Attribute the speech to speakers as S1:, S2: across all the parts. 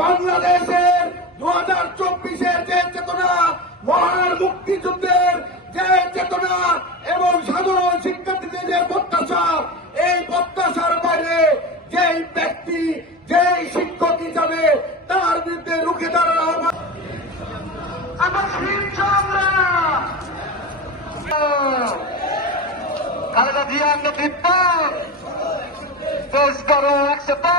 S1: বাংলাদেশের দু হাজার চব্বিশের যে চেতনা, মহান মুক্তিযুদ্ধের যে চেতনা এবং সাধারণ শিক্ষার্থীদের যে প্রত্যাশা, এই প্রত্যাশার বাইরে যেই ব্যক্তি, যেই শিক্ষক হিসাবে তার বিরুদ্ধে রুখে দাঁড়ানো
S2: আমরা খালেদা জিয়ার নেতৃত্বে দেশ করো একসাথে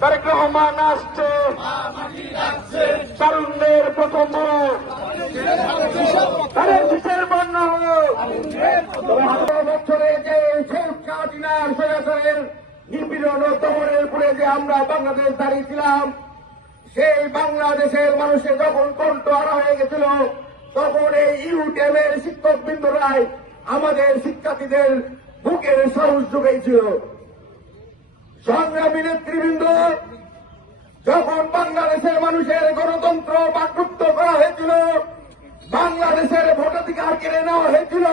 S2: তারেক রহমান আসছে। তারুণ্যের প্রথম ভোট। তাদের বিশের বন্য
S1: বছরে যে নিপীড়ন ও দমনের উপরে যে আমরা বাংলাদেশ দাঁড়িয়েছিলাম, সেই বাংলাদেশের মানুষের যখন কণ্ঠ হারা হয়ে গেছিল, তখন এই ইউটিএমের শিক্ষক বিন্দুরাই আমাদের শিক্ষার্থীদের বুকের সাহস যোগাইছিল সংগ্রামী নেতৃবৃন্দ, যখন বাংলাদেশের মানুষের গণতন্ত্র বাকরুদ্ধ করা হয়েছিল, বাংলাদেশের ভোটাধিকার কেড়ে নেওয়া হয়েছিল,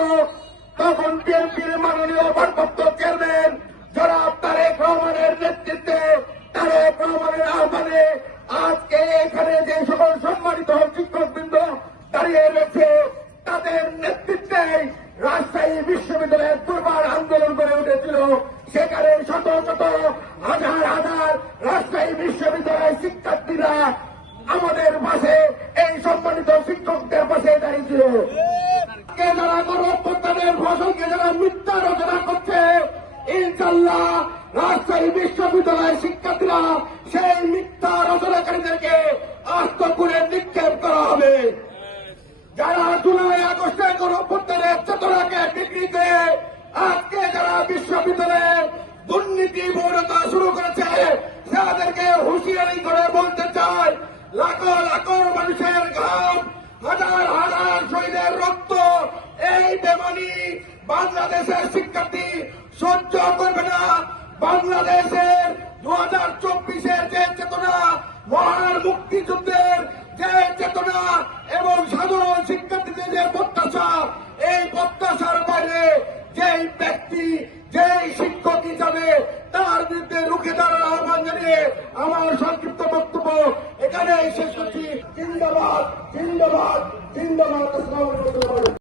S1: তখন বিএনপির মাননীয় ভারপ্রাপ্ত চেয়ারম্যান জনাব তারেক রহমানের নেতৃত্বে, তারেক রহমানের আহ্বানে আজকে এখানে যে সকল সম্মানিত শিক্ষকবৃন্দ দাঁড়িয়ে রয়েছে তাদের নেতৃত্বে রাজশাহী বিশ্ববিদ্যালয়ের দুর্বার আন্দোলন করে উঠেছিল সেখানে শত শত হাজার হাজার রাজশাহী বিশ্ববিদ্যালয়ের শিক্ষার্থীরা আমাদের পাশে এই সম্মানিত শিক্ষকদের পাশে দাঁড়িয়েছিল যারা গণপ্রত্যানের ফসলকে যারা মিথ্যা রচনা করছে ইনশাল্লাহ রাজশাহী বিশ্ববিদ্যালয়ের শিক্ষার্থীরা সেই মিথ্যা রচনাকারীদেরকে আস্ত করে নিক্ষেপ করা হবে। যারা জুলাই আগস্টে গণপ্রত্যানের চেতনাকে বিকৃতে আজকে যারা বিশ্ববিদ্যালয়ের দুর্নীতি বৈরতা শুরু করেছে তাদেরকে হুঁশিয়ারি করে বলতে চাই লাখো লাখো হাজার হাজার শহীদের রক্ত এই বেমানি বাংলাদেশের শিক্ষার্থী সহ্য করবে না। বাংলাদেশের দু হাজার চব্বিশের যে চেতনা, মহান মুক্তিযুদ্ধের যে চেতনা এবং সাধারণ শিক্ষার্থীদের যে প্রত্যাশা, এই প্রত্যাশার বাইরে যেই ব্যক্তি, যেই শিক্ষক হিসাবে তার বিরুদ্ধে রুখে দাঁড়ানো আহ্বান জানিয়ে আমার সংক্ষিপ্ত বক্তব্য এখানে শেষ করছি। জিন্দাবাদ জিন্দাবাদ জিন্দাবাদ। আসসালামু